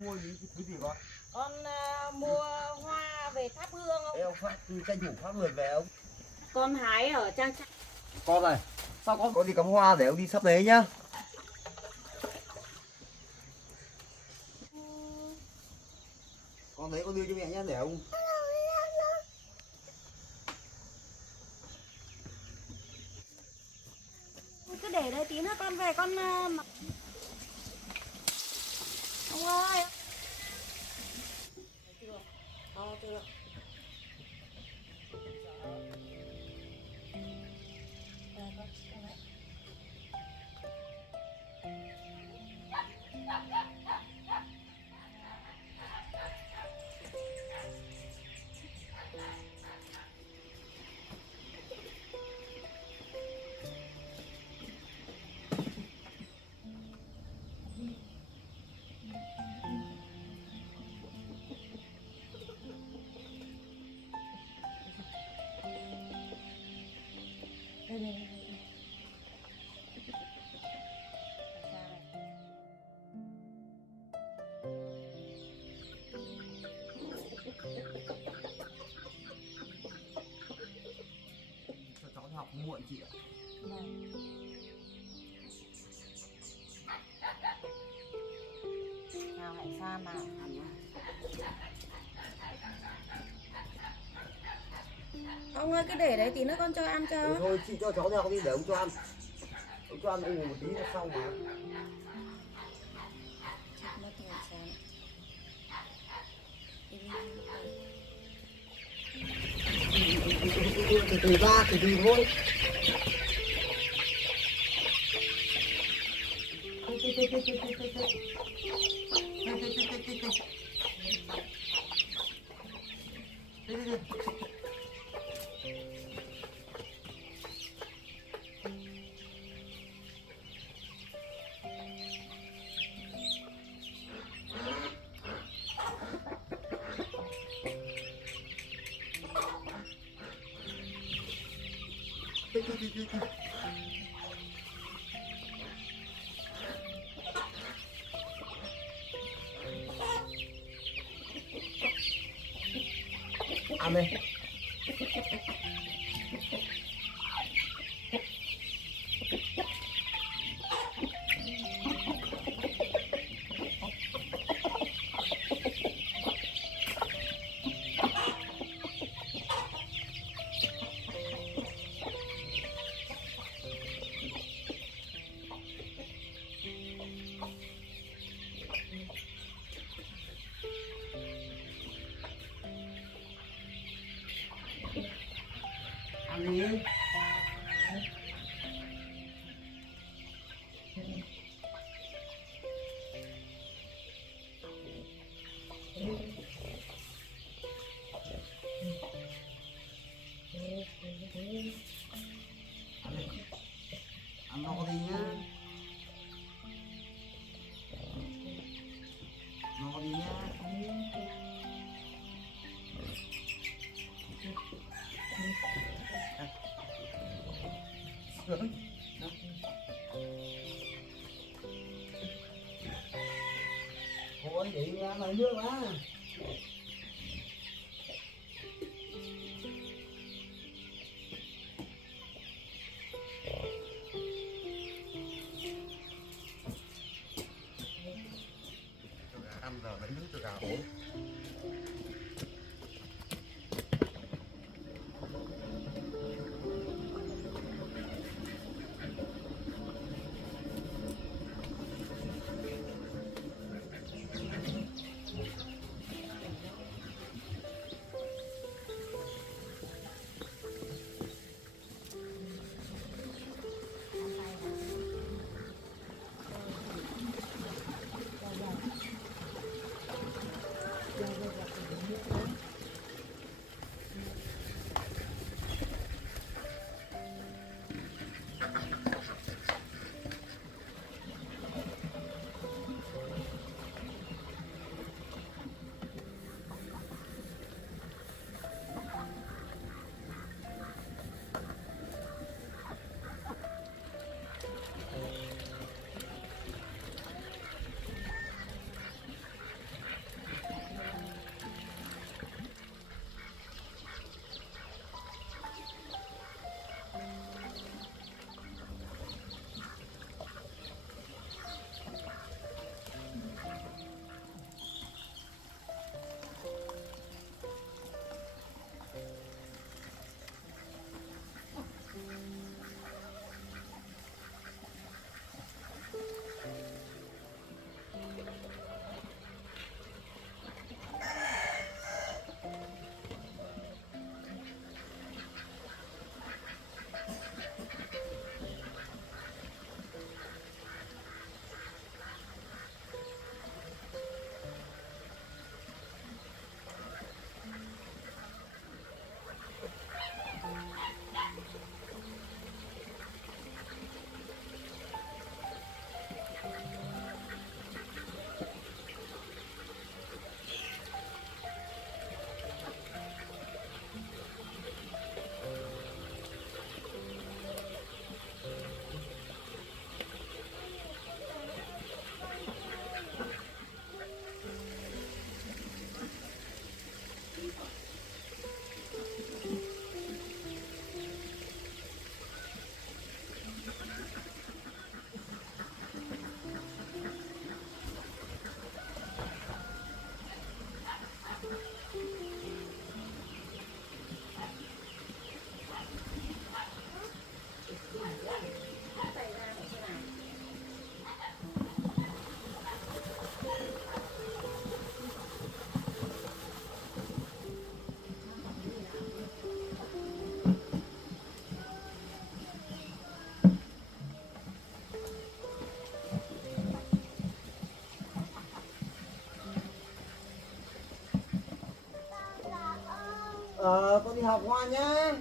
Mua những cái thứ gì con? Con mua hoa về thắp hương không? Ê, ông phát tranh thủ phát người về ông. Con hái ở trang trại. Con này, sao con có đi cắm hoa để ông đi sắp đấy nhá. Con đấy con đưa cho mẹ nhá để ông. Cứ để đây tí nữa con về con mặc. Ông ơi. Chưa. Đây. Cho cháu đi học muộn chị ạ. Nào Hải San nào. Ông ơi cứ để đấy tí nữa con cho ăn cho. Thôi chị cho cháu đi học đi để ông cho ăn. Ông cho ăn ngủ một tí là xong mà. Mất ngày sáng. Từ ra từ thôi. Ăn đi. Ăn đi. Ăn no đi nhá. No đi nhá. Thôi vậy nha, lấy nước á. Cho gà ăn giờ lấy nước cho gà uống. Con đi học Hoa nhá.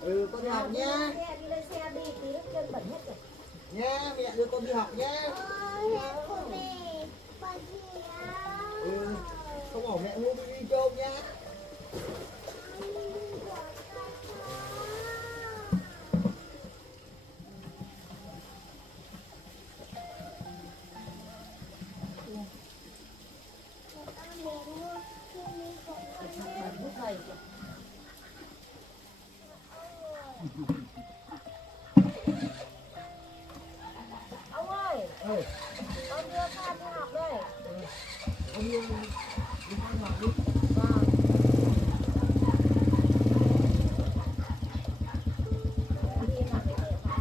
Ừ, con đi học nhá. Xe đi lên xe đi tí nữa chân bẩn hết rồi. Nhá, mẹ đưa con đi học nhá. Ừ, không bảo mẹ mua đi cho ông nhá. Bẩn hết thầy. Ông ơi, Ừ, con đưa con đi học đây. con đi con học đi. Vâng. Đi làm cái gì hả?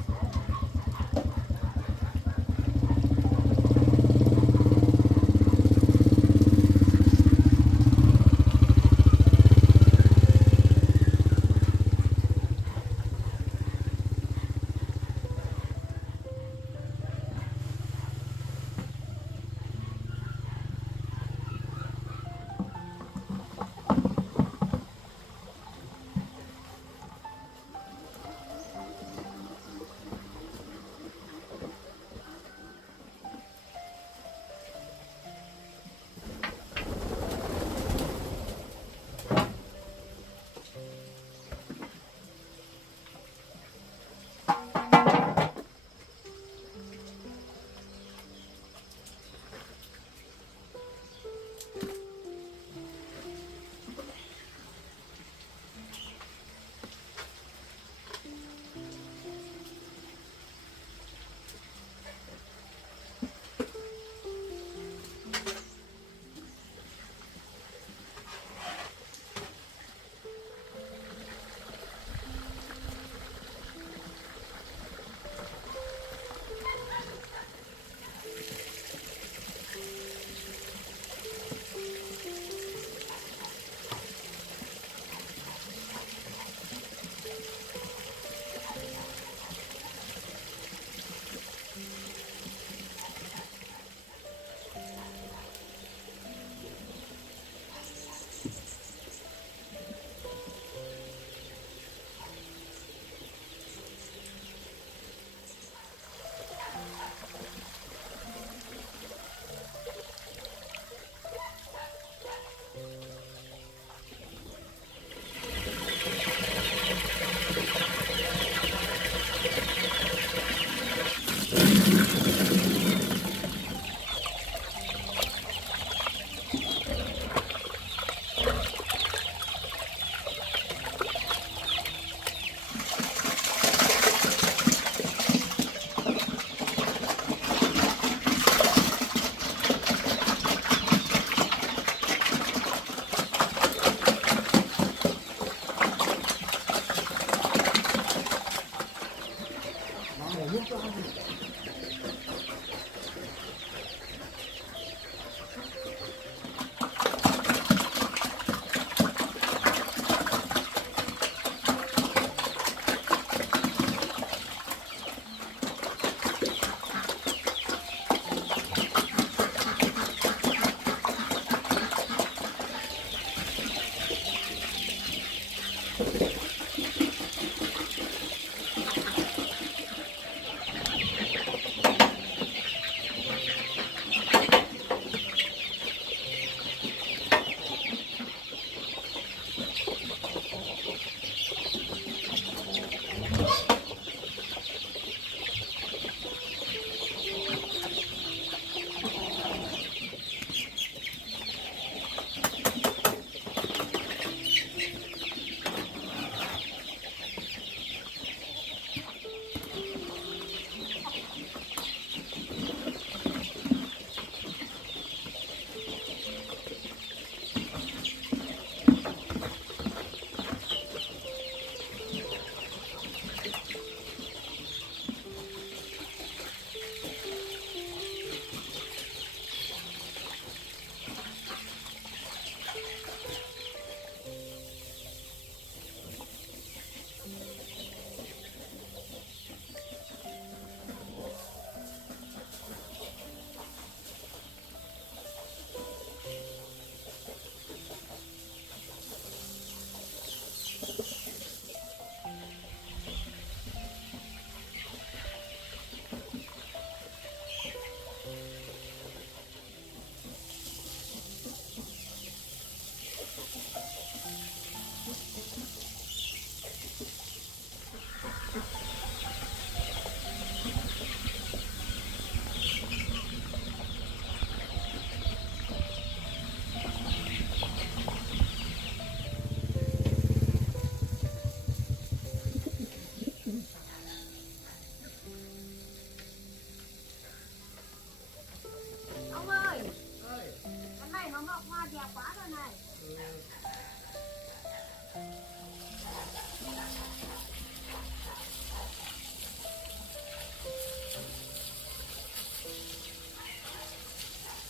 nó ngọc hoa đẹp quá rồi này.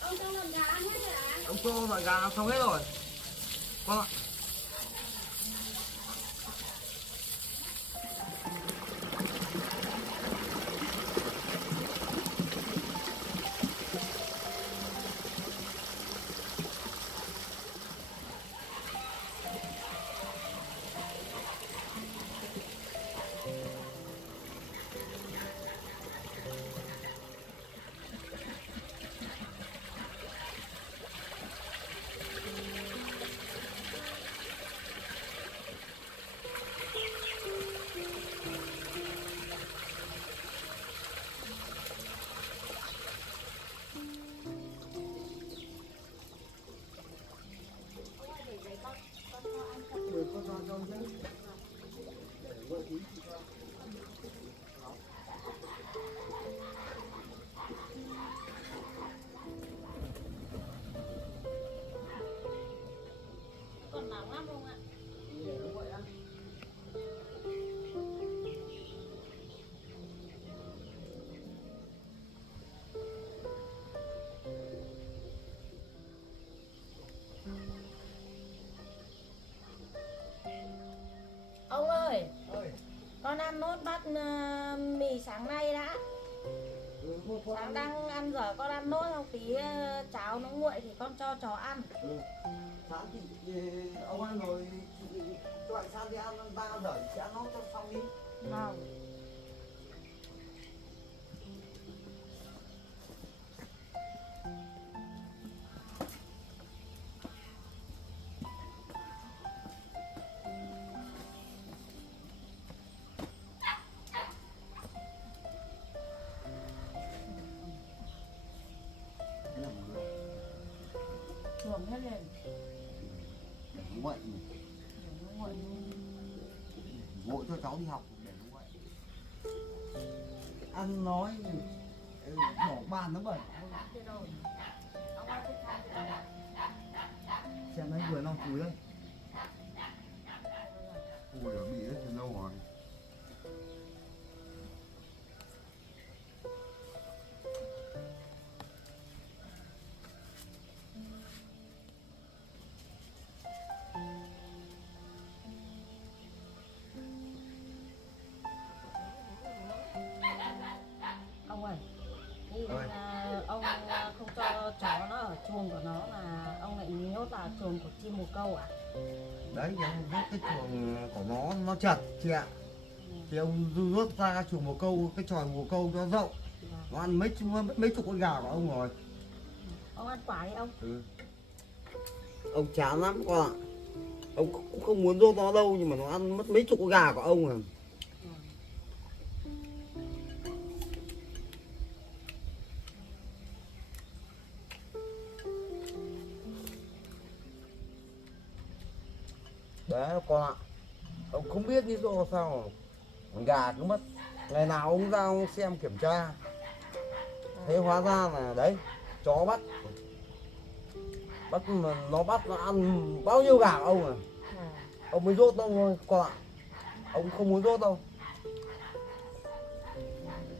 Ông cho làm gà ăn hết rồi à? Ông cho loại gà xong hết rồi. Con ạ. Con cho chứ. Để vợ tí cho. Còn nóng lắm không ạ? Để nó gọi ăn. Ông ơi, Ơi. con ăn nốt bát mì sáng nay đã. Sáng đang ăn dở con ăn nốt, không tí cháo nó nguội thì con cho chó ăn. Sáng thì ông ăn rồi cho bạn sang đi ăn ba rời sẽ ăn nó cho xong đi. Vâng. Luộc hết lên. Để nó nguội. Để nó nguội luôn. Vội cho cháu đi học để nó nguội. Ăn nói bỏ bàn nó bẩn. Thế rồi. Ông ăn thích ăn. Xem đấy vừa lau cùi đây. Cùi ở bị rất lâu rồi. Ông ơi, thì Ơi. ông không cho chó nó ở chuồng của nó mà ông lại nhốt vào chuồng của chim bồ câu à? Đấy cái chuồng của nó chật chị ạ. Thì ông rút ra chuồng bồ câu, cái tròi bồ câu cho rộng. Nó ăn mấy chục con gà của ông rồi. Ông ăn quả đi ông. Ông chán lắm con ạ. Ông cũng không muốn đốt nó đâu nhưng mà nó ăn mất mấy chục con gà của ông rồi. Đấy con ạ. Ông không biết lý do sao mà gà cứ mất. Ngày nào ông ra ông xem kiểm tra. Thế hóa ra là đấy, chó bắt mà nó bắt nó ăn bao nhiêu gà của ông à. Ông mới dốt đâu con ạ. Ông không muốn dốt đâu.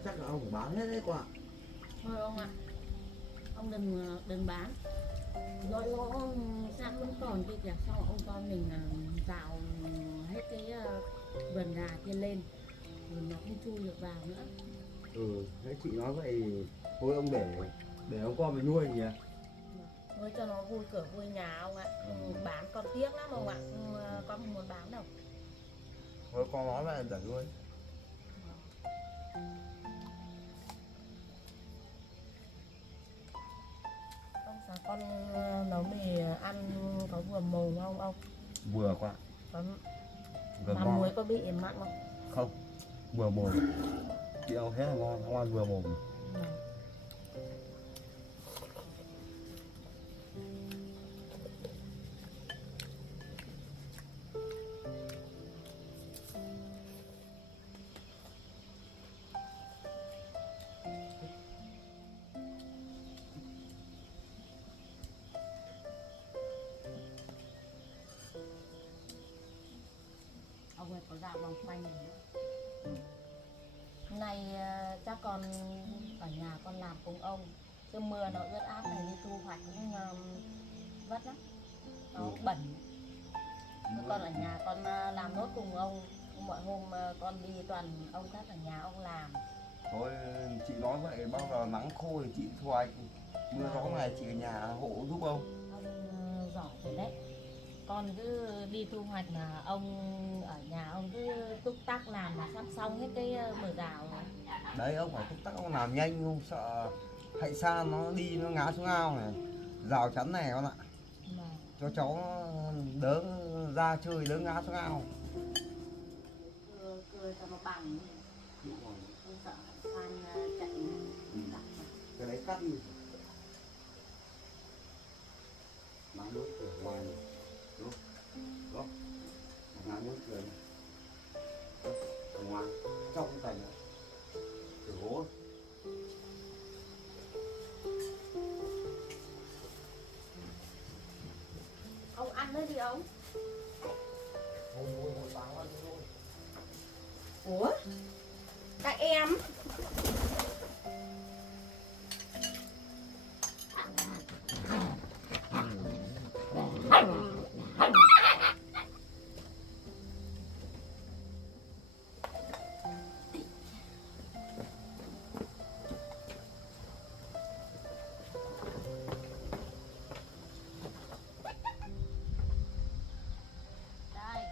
Chắc là ông phải bán hết đấy con ạ. Thôi ông ạ, ông đừng bán. Rồi nó sang vẫn còn kia kìa, xong rồi ông con mình rào hết cái vườn gà kia lên, rồi nó không chui được vào nữa. Thế chị nói vậy thôi ông để ông con mình nuôi nhỉ. Nuôi cho nó vui cửa vui nhà ông ạ. Bán con tiếc lắm ông ạ, con không muốn bán đâu. Thôi con nói vậy để nuôi. Sáng con nấu mì ăn có vừa mồm không ông? Vừa qua. Có Vừa mà ngon. muối có bị mặn không? Không. Vừa mồm. Chị ăn hết là ngon, ngon vừa mồm. có rào vòng quanh này nữa. Này chắc con ở nhà con làm cùng ông, chứ mưa nó ướt át này đi thu hoạch cũng vất lắm, nó bẩn. Con ở nhà con làm nốt cùng ông, mọi hôm con đi toàn ông cắt ở nhà ông làm. Thôi chị nói vậy, bao giờ nắng khô thì chị thu hoạch, mưa gió này chị ở nhà hộ giúp không? Ông giỏi rồi đấy. Con cứ đi thu hoạch là ông ở nhà ông cứ túc tắc làm là sắp xong hết cái bờ rào rồi. Đấy ông phải túc tắc, ông làm nhanh, không sợ hạnh xa nó đi nó ngã xuống ao này, rào chắn này con ạ, Mà cho cháu đỡ ra chơi đỡ ngã xuống ao. cưa cho nó bằng, không sợ san chạy đặt. Cái đấy cắt đi, má đốt cửa ngoài này, đúng không? Má đốt cửa này, ở ngoài trong cái cành này, cửa gỗ. Ông ăn nữa đi ông. Ngồi báo ăn thôi. Ủa? Các em? Đây.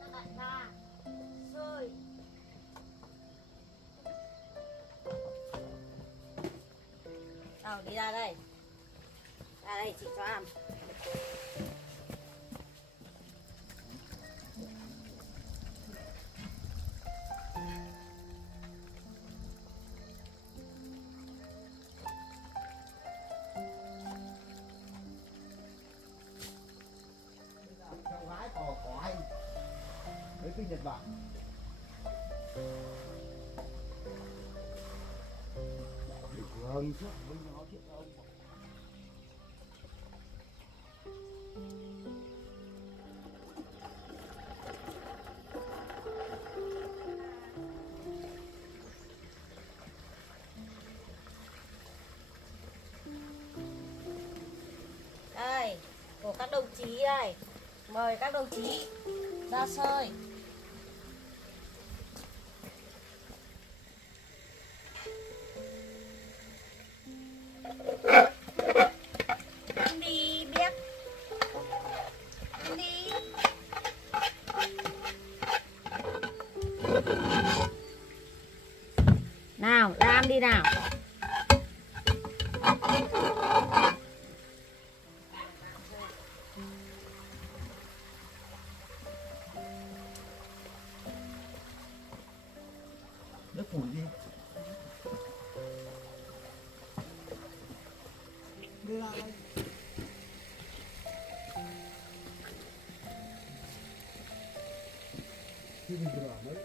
Các bạn ra xơi. Đâu đi ra đây. Ra đây chị cho ăn. Cháu gái có anh đấy, cái Nhật Bản trước mới nói chuyện với ông. Đây, của các đồng chí đây. Mời các đồng chí ra sơi. Đi biết. Đi. Nào, ra ăn đi nào. Nước củi đi. Đưa ra đây. Khi mình rửa mấy con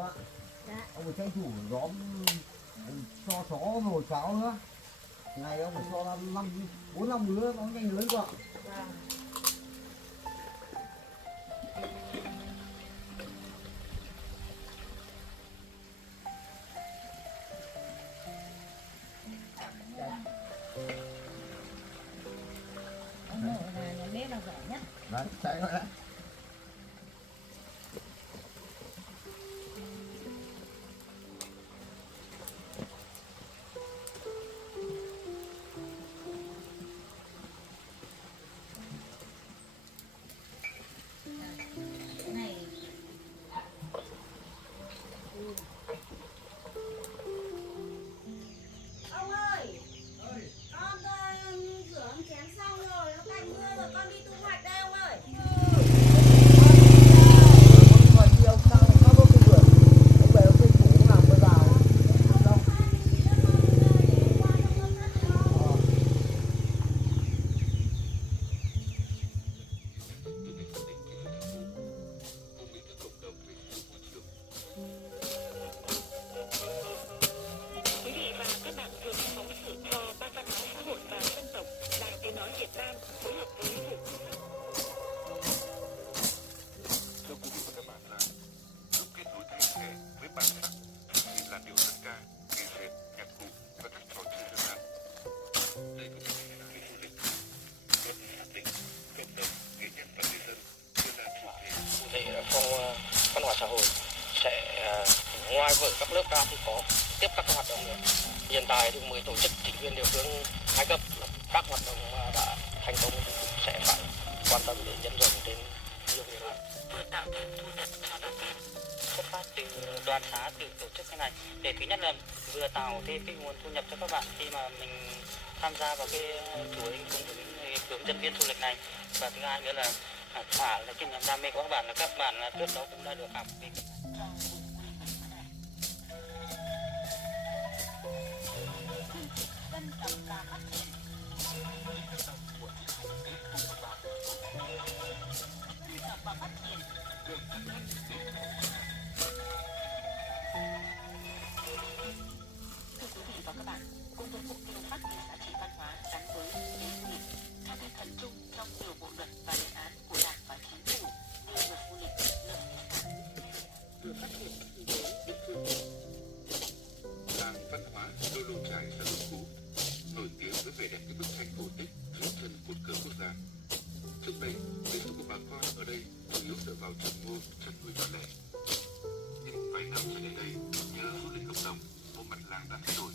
ạ. Dạ. Ông phải tranh thủ đóm cho chó nồi cháo nữa. Ngày ông phải cho 4-5 lứa nó nhanh lớn quá. Ông nổ là nhà bếp là giỏi nhất. Đấy, chạy rồi đấy. Cái này ông ơi, con rửa chén xong rồi, nó tạnh mưa rồi, con đi thu hoạch đây ông ơi. Mà chị ông sang nó có cái vườn. Ông về ông cây củ làm cái rào. Đâu? Quý vị và các bạn vừa nghe phóng sự do Ban Văn hóa Xã hội và Dân tộc Đài Tiếng nói Việt Nam phối hợp với Vụ Thưa quý vị và các bạn là giúp kết nối thế hệ với bản sắc thì là điệu dân ca, nghề dệt, nhạc cụ và các trò chơi dân gian. Đây cũng là một ngày du lịch, luôn xác định cộng đồng nghệ nhân và người dân đưa ra chủ thể. Cụ thể là phòng văn hóa xã hội sẽ ngoài vở các lớp ra thì có tiếp các hoạt động nữa. Hiện tại thì mới tổ chức chính quyền địa phương hai cấp các hoạt động mà đã thành công thì cũng sẽ phải quan tâm đến nhân rộng đến nhiều địa bàn. vừa tạo thêm thu nhập cho đoàn viên. Xuất phát từ đoàn xã tự tổ chức cái này để thứ nhất là vừa tạo thêm cái nguồn thu nhập cho các bạn khi mà mình tham gia vào cái chuỗi cùng với những hướng dẫn viên du lịch này, và thứ hai nữa là thỏa là cái niềm đam mê của các bạn là trước đó cũng đã được học về cái này. Thưa quý vị và các bạn, cùng với mục tiêu phát triển giá trị văn hóa gắn với kinh nghiệm, theo tinh thần chung trong nhiều bộ luật và đề án của Đảng và Chính phủ như luật du lịch, luật thủy sản, vừa phát triển kinh tế địa phương. Làng văn hóa Đô Lô Trải xã Lũng Cú nổi tiếng với vẻ đẹp những bức tranh cổ tích dưới chân cột cờ quốc gia. Trước đây, đời sống của bà con ở đây chủ yếu dựa vào trồng ngô, chăn nuôi nhỏ lẻ. Nhưng vài năm trở lại đây, nhờ du lịch cộng đồng, bộ mặt làng đã thay đổi.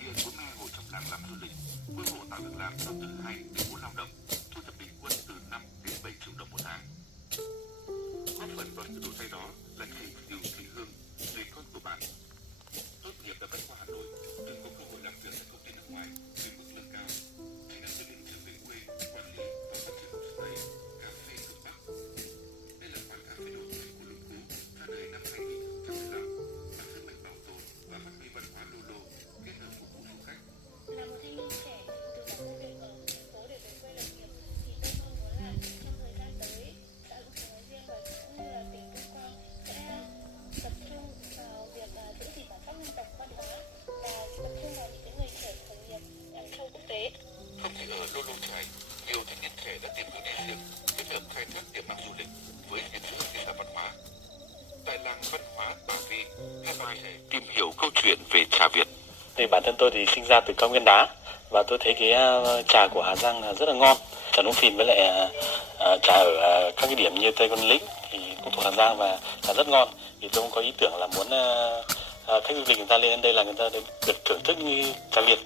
Hiện 42 hộ trong làng làm du lịch, mỗi hộ tạo việc làm cho từ 2 đến 4 lao động, thu nhập bình quân từ 5 đến 7 triệu đồng một tháng. Góp phần vào sự đổi thay đó là chị Kiều Thị Hương, người con của bạn. Tốt nghiệp ở Bách khoa Hà Nội, từng có cơ hội làm việc tại công ty nước ngoài với mức lương cao. Chị đã quyết định trở về quê quản lý và phát triển homestay cà phê cực Bắc. Đây là quán cà phê đầu tiên của Lũng Cú, ra đời năm 2015, mang sứ mệnh bảo tồn và phát huy văn hóa Lô Lô, kết hợp phục vụ du khách. Là một thanh niên trẻ từ bỏ công việc ở thành phố để về quê lập nghiệp thì tôi mong muốn là trong thời gian tới xã Lũng Cú nói riêng và cũng như là tỉnh Tuyên Quang sẽ tập trung vào việc giữ gìn bản sắc dân tộc văn hóa và tập trung vào những cái người trẻ khởi nghiệp sâu quốc tế. Không chỉ ở Lô Lô Trải, nhiều thanh niên trẻ đã tìm hướng đi riêng, kết hợp khai thác tiềm năng du lịch với gìn giữ di sản văn hóa. Tại làng văn hóa Bà Vi, các bạn sẽ tìm hiểu câu chuyện về trà Việt. Thì bản thân tôi thì sinh ra từ cao nguyên đá và tôi thấy cái trà của Hà Giang là rất là ngon. Trà Nông Phìn với lại trà ở các cái điểm như Tây Côn Lĩnh thì cũng thuộc Hà Giang và trà rất ngon. Thì tôi cũng có ý tưởng là muốn khách du lịch người ta lên đến đây là người ta được thưởng thức như trà Việt.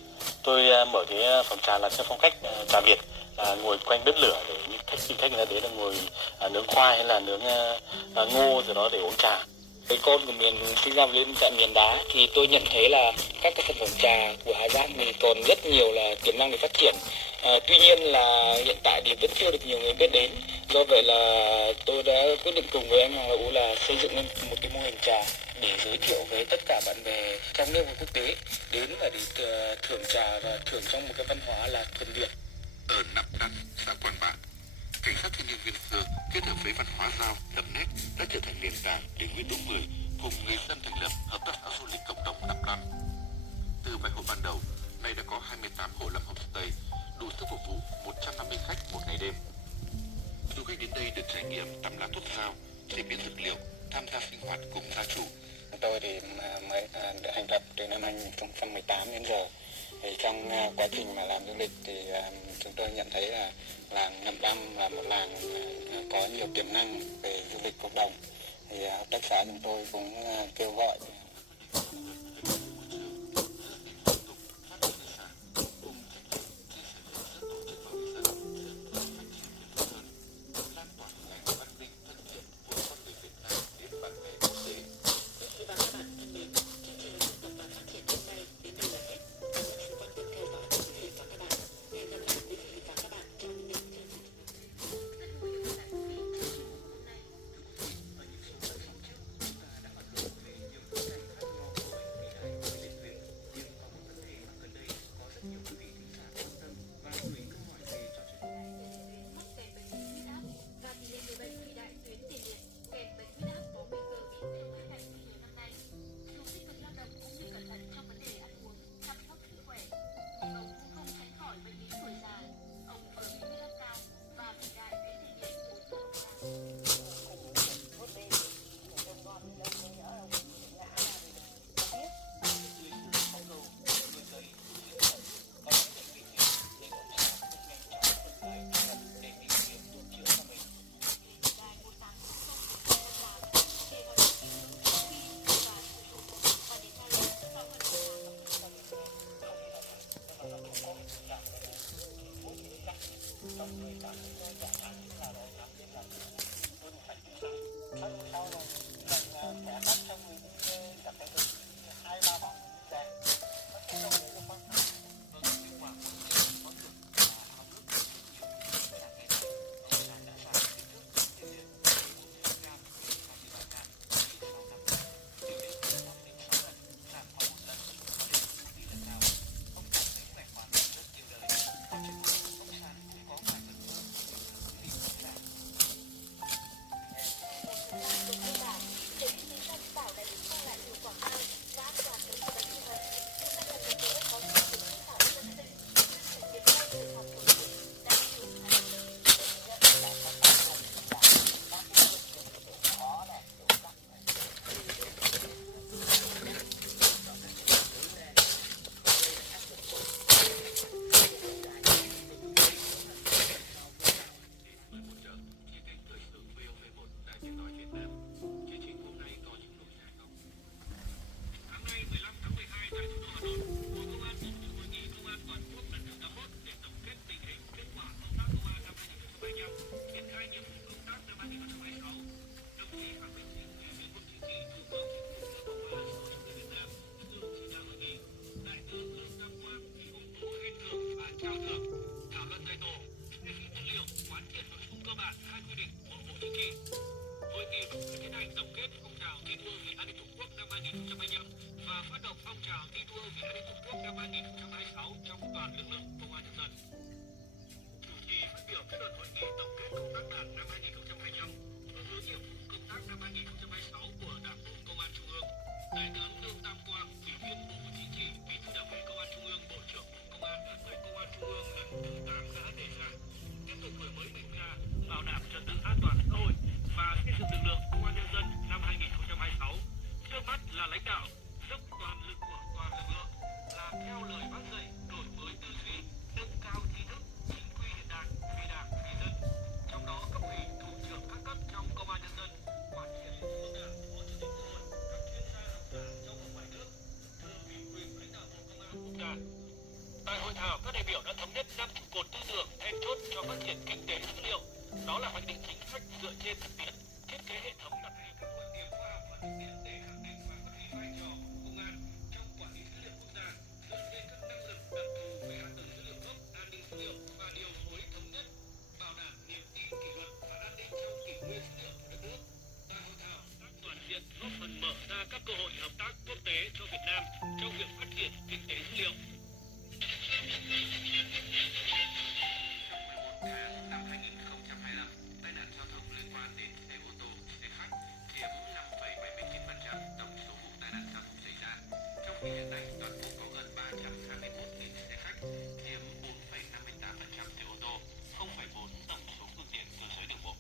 Tôi mở cái phòng trà là theo phong cách trà Việt, là ngồi quanh bếp lửa để những khách người ta đến là ngồi nướng khoai hay là nướng ngô rồi đó để uống trà. Cái con của miền sinh ra lên tại miền đá thì tôi nhận thấy là các cái sản phẩm trà của Hà Giang thì còn rất nhiều là tiềm năng để phát triển. Tuy nhiên là hiện tại thì vẫn chưa được nhiều người biết đến. Do vậy là tôi đã quyết định cùng với anh Hoàng Vũ là xây dựng lên một cái mô hình trà để giới thiệu với tất cả bạn bè trong nước và quốc tế đến và để thưởng trà và thưởng trong một cái văn hóa là thuần Việt. Ở Nậm Đăn, xã Quản Bạ, cảnh sát thiên nhiên Viên Khương kết hợp với văn hóa Dao, đậm nét đã trở thành nền tảng để Nguyễn Đỗ Mười cùng người dân thành lập hợp tác xã du lịch cộng đồng Nậm Đăn. Từ vài hộ ban đầu, nay đã có 28 2018 đến giờ. Thì trong quá trình mà làm du lịch thì chúng tôi nhận thấy là làng Nậm Đăm là một làng có nhiều tiềm năng về du lịch cộng đồng. Thì hợp tác xã chúng tôi cũng kêu gọi Tại hội thảo, các đại biểu đã thống nhất 5 trụ cột tư tưởng then chốt cho phát triển kinh tế dữ liệu. Đó là hoạch định chính sách dựa trên thực tiễn, thiết kế hệ thống đặt ra các quan điểm khoa học và thực tiễn để khẳng định và phát huy vai trò của công an trong quản lý dữ liệu quốc gia, dựa trên các năng lực đặc thù về hạ tầng dữ liệu gốc, an ninh dữ liệu và điều phối thống nhất, bảo đảm niềm tin kỷ luật và an ninh trong kỷ nguyên dữ liệu của đất nước. Tại hội thảo, các toàn diện góp phần mở ra các cơ hội hợp tác quốc tế cho Việt Nam trong việc phát triển kinh tế dữ liệu. Năm 2025, tai nạn giao thông liên quan đến xe ô tô, xe khách chiếm 5,79% tổng số vụ tai nạn giao thông xảy ra. Trong khi hiện nay toàn quốc có gần 321.000 xe khách chiếm 4,58% xe ô tô, 0,4 tổng số phương tiện cơ giới đường bộ.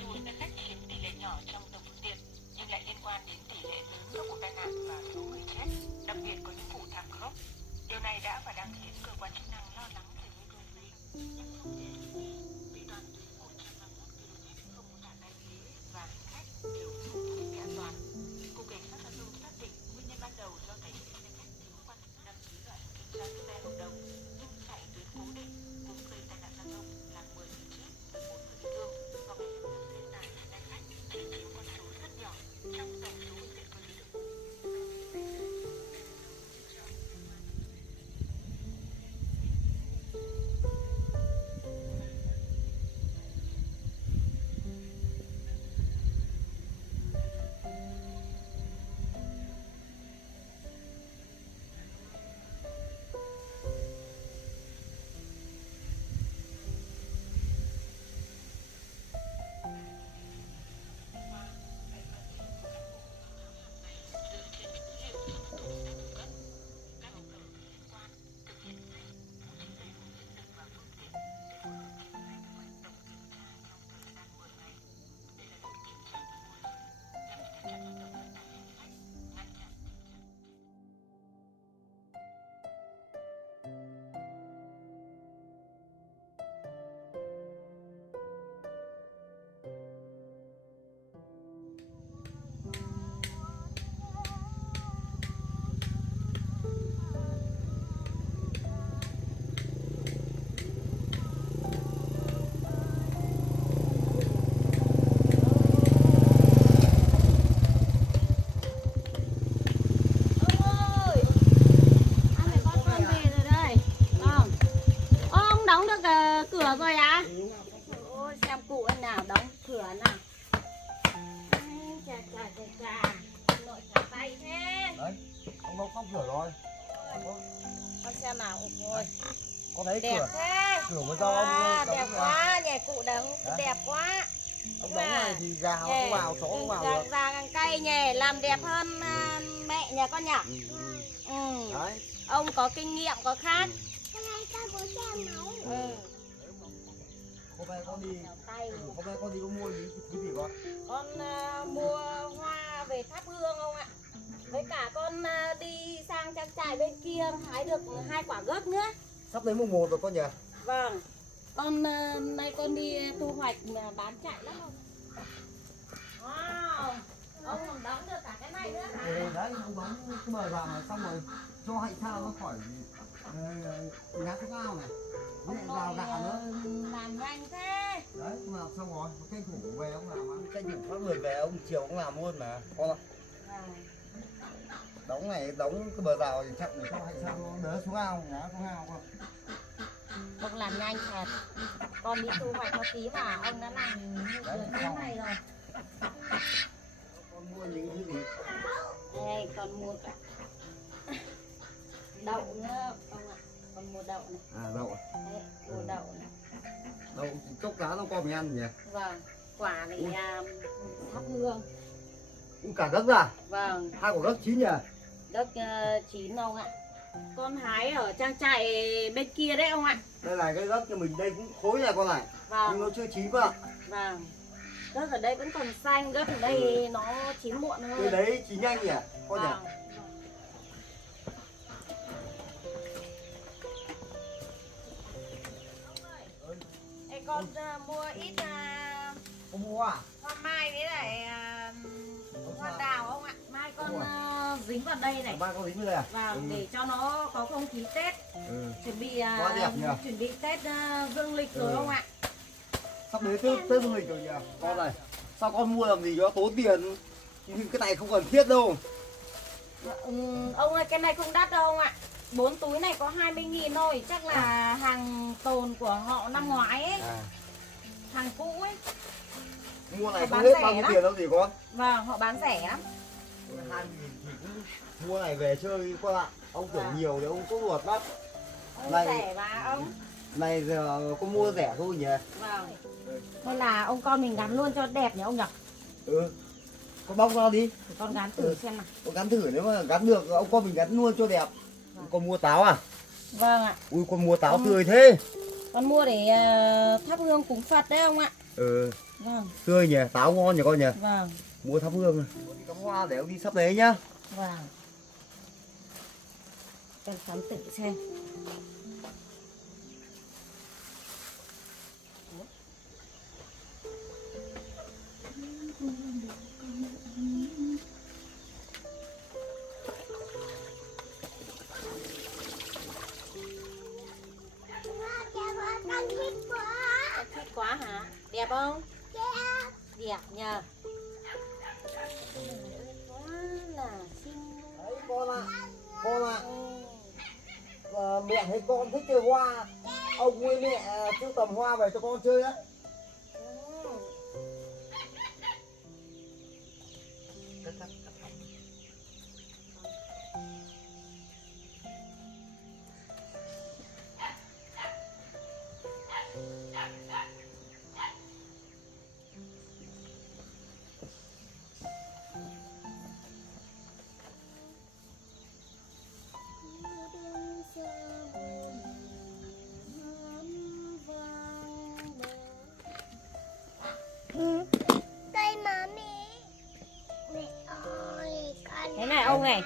Dù xe khách chiếm tỷ lệ nhỏ trong tổng phương tiện nhưng lại liên quan đến tỷ lệ lớn các vụ tai nạn và số người chết, đặc biệt có này đã và đang khiến cơ quan chức năng lo lắng về nguy cơ lây nhiễm không thể vì toàn tuyến 151 km không cả tài xế và hành khách đều không thuộc về an toàn. Cục cảnh sát giao thông xác định nguyên nhân ban đầu do tài xế xe khách thiếu quan đăng ký loại kinh doanh xe hợp đồng nhưng chạy tuyến cố định cũng gây tai nạn giao thông làm 10 người chết và 1 người bị thương. Do ngày lượng xe tải hay xe khách chỉ chiếm con số rất nhỏ trong tổng số phương tiện quản lý đường bộ. Cửa rồi à? Ôi xem cụ anh nào đóng cửa nào. Chà chà chà chà. Nội chả tay thế. Đấy, ông đâu xong cửa rồi. Con xem nào. Ôi Con thấy đẹp cửa. thế. Cửa mới do ông đóng đẹp kìa. quá, nhảy cụ đóng Đấy. đẹp quá. Ông đóng này thì gà không vào, chó không vào được. Gà càng cay nhè, làm đẹp hơn mẹ nhà con nhỉ? Đấy. Ông có kinh nghiệm có khác. Hôm nay con đi có mua gì con? Con mua hoa về thắp hương không ạ? Với cả con đi sang trang trại bên kia hái được 2 quả gấc nữa. Sắp đến mùng 1 rồi con nhỉ? Vâng. Con nay con đi thu hoạch bán chạy lắm không? Wow. Ông còn đóng được cả cái này nữa hả? Đấy, ông đóng cái bờ vào này xong rồi cho hạnh sao nó khỏi ngã cái ao này. Với lại rào gạ nữa. Làm nhanh thế. Đấy, ông làm xong rồi, tranh thủ về ông làm á. Tranh thủ phát người về ông chiều ông làm luôn mà. Con ạ. Đóng này, đóng cái bờ rào thì chậm để cho hạnh sao nó đỡ xuống ao, ngã xuống ao con. Ông làm nhanh thật. Con đi thu hoạch nó tí mà ông đã làm như thế này rồi. Con mua những cái gì? Đây, con mua cả đậu nữa ông ạ. Con mua đậu này. À, đậu. Đấy, mua đậu này. Đậu chốc lá nó con mình ăn nhỉ? Vâng, quả này thắp hương. Cả gấc ra? Vâng. 2 quả gấc chín nhỉ? Gấc chín ông ạ. Con hái ở trang trại bên kia đấy ông ạ. Đây là cái gấc cho mình đây cũng khối này con này. Vâng. Nhưng nó chưa chín cơ. Vâng. Gấc ở đây vẫn còn xanh, gấc ở đây nó chín muộn hơn. Cái đấy chín nhanh nhỉ? Con nhỉ? Vâng. Ê, con mua ít Con mua à? hoa mai với lại hoa đào không ạ? Mai con dính vào đây này. Ba con dính như này à? Vâng, để cho nó có không khí Tết. Chuẩn bị Quá đẹp nhỉ? chuẩn bị Tết dương lịch rồi không ạ? Sắp đến Tết dương lịch rồi nhỉ? Con này, sao con mua làm gì cho tốn tiền? Nhưng cái này không cần thiết đâu. Ông ơi, cái này không đắt đâu ông ạ. 4 túi này có 20.000 thôi. Chắc là hàng tồn của họ năm ngoái ấy. Hàng cũ ấy. Mua này Họ không bán hết rẻ bao nhiêu lắm. tiền đâu gì con? Vâng, họ bán rẻ lắm. 2.000 thì cũng mua này về chơi con ạ. Ông tưởng nhiều thì ông có ruột lắm. Ông Này- rẻ mà ông. Này giờ con mua rẻ thôi nhỉ? Vâng. Hay là ông con mình gắn luôn cho đẹp nhỉ ông nhỉ? Con bóc ra đi. Để con gắn thử xem nào. Con gắn thử nếu mà gắn được ông con mình gắn luôn cho đẹp. Con mua táo à? Vâng ạ. Ui con mua táo tươi thế. Con mua để thắp hương cúng Phật đấy ông ạ. Vâng. Tươi nhỉ, táo ngon nhỉ con nhỉ? Vâng. Mua thắp hương. Con đi cắm hoa để ông đi sắp đấy nhá. Vâng. Cần sắm thử xem. Thích quá hả? Đẹp không? Đẹp nhờ. Quá là xinh. Đấy con ạ. Mẹ thấy con thích chơi hoa, ông với mẹ sưu tầm hoa về cho con chơi á. Đây mà mẹ. Mẹ ơi, con. Thế này ông này,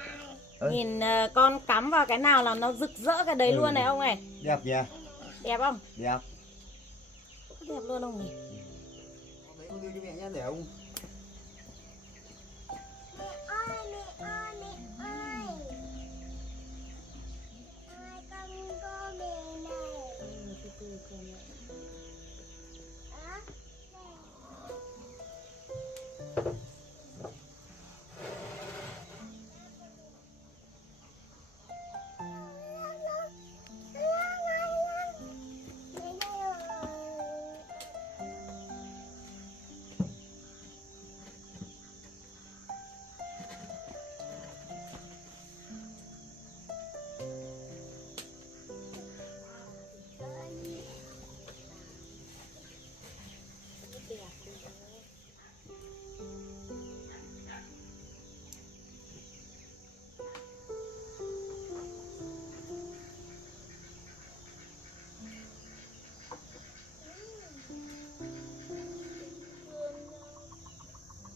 nhìn con cắm vào cái nào là nó rực rỡ cái đấy luôn này ông này. Đẹp nhỉ? Đẹp không? Đẹp. Đẹp luôn ông nhỉ? Đấy con đưa cho mẹ nhé để ông. Mẹ ơi, mẹ ơi, mẹ ơi. Ai con có mẹ này. Á,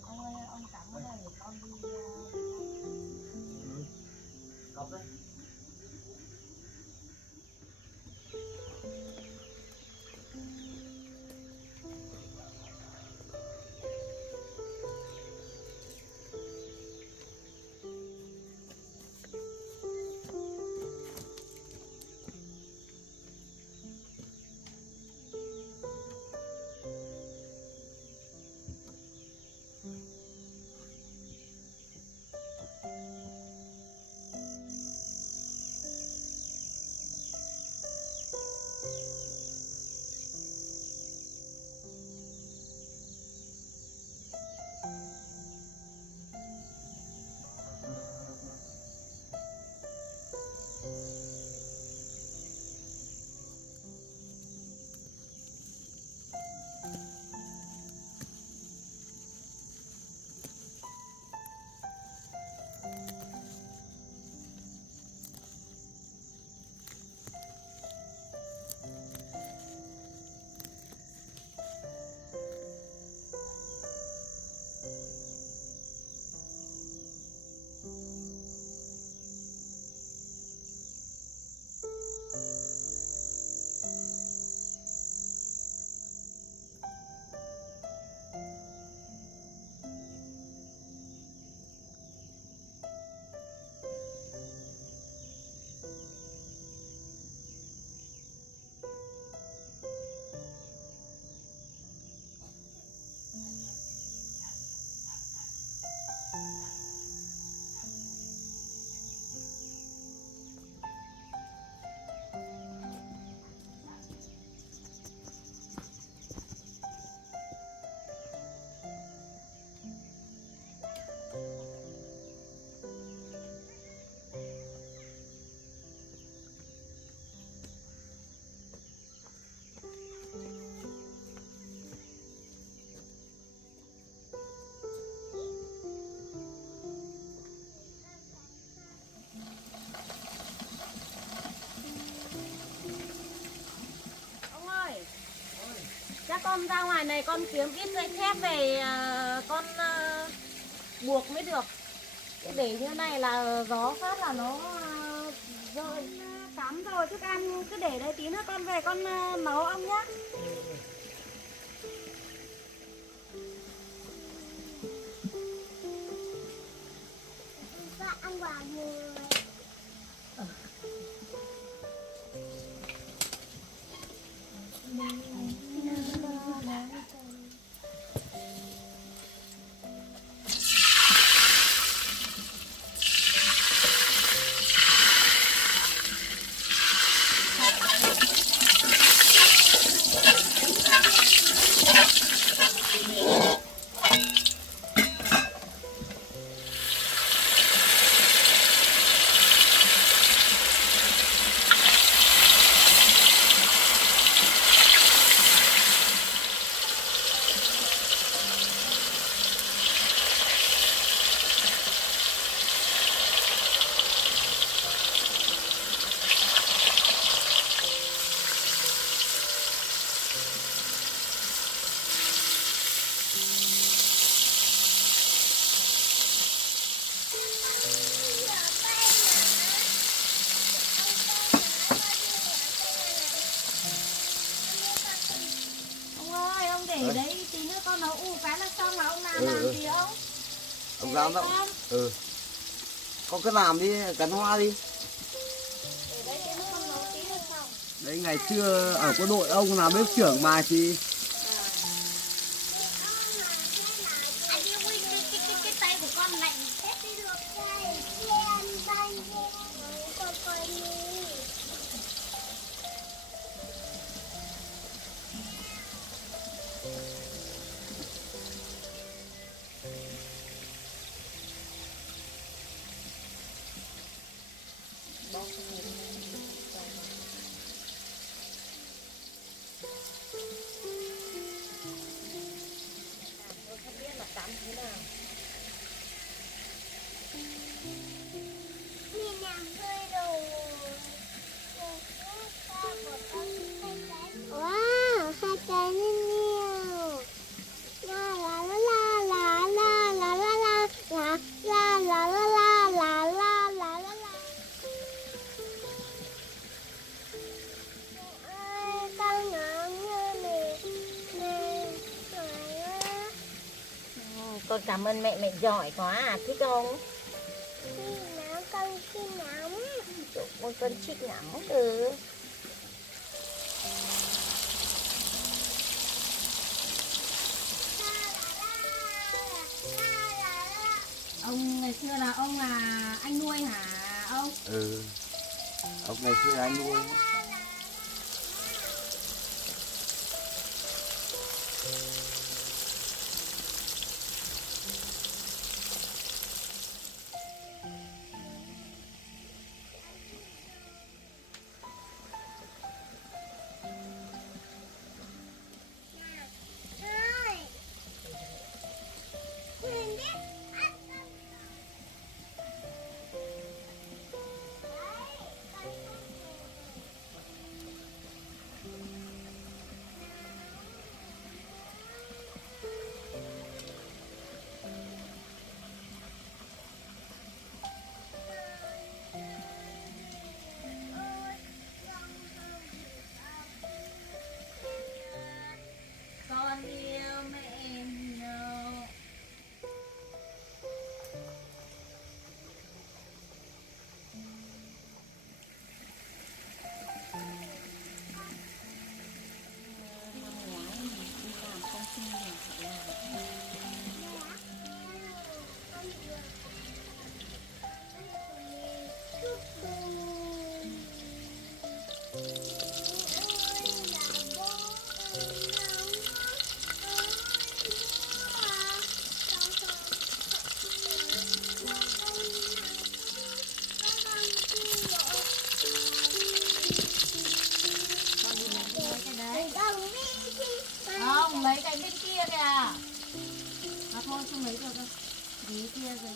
Ông ơi, ông cắm cái này để con đi. Cọc đấy. Chắc con ra ngoài này con kiếm ít dây thép về con buộc mới được. Để như này là gió phát là nó Rồi, cắm rồi, thức ăn cứ để đây tí nữa con về con nấu ông nhá. Ăn quả mùi. Ông ơi, ông để đấy tí nữa con nấu cái là xong mà ông làm gì ông? Ông làm đâu? Con cứ làm đi, cắn hoa đi. Để đấy tí nữa con nấu tí là xong. Đấy ngày xưa ở quân đội ông làm bếp trưởng mà chị. Anh yêu Win, cái tay của con lạnh hết đi được. Đây, con đi. Nhìn làm hơi đồ. Wow, hai trái lên nhiều. La la la la la la la la la la la la la la la la la la. Con ngắm như này này Con cảm ơn mẹ giỏi quá à, thích không? con khi nắm. Con thích lắm. Ừ. Ông ngày xưa là ông là anh nuôi hả ông? Ông ngày xưa anh nuôi. Con yêu mẹ nhiều. Không, lấy cái bên kia kìa. À thôi, không lấy được đâu. Ví kia rồi.